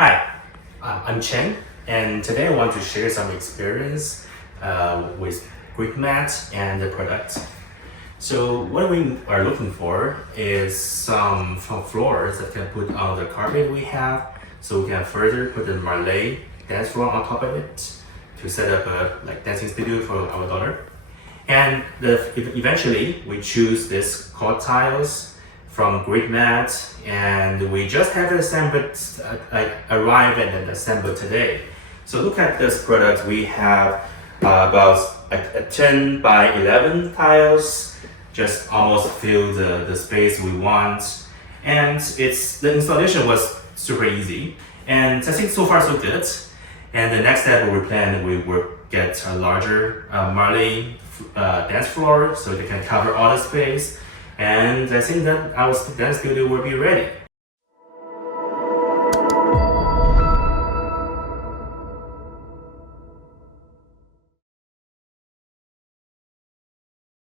Hi, I'm Chen, and today I want to share some experience with Greek mat and the product. So what we are looking for is some floors that can put on the carpet we have, so we can further put the Marley dance floor on top of it to set up a dancing studio for our daughter. And eventually we choose this cord tiles from Greek mat, and we just have it assembled, arrived and assembled today. So look at this product. We have about a 10 by 11 tiles, just almost fill the space we want. And the installation was super easy. And I think so far so good. And the next step we will get a larger Marley dance floor so they can cover all the space. And I think that our dance studio will be ready.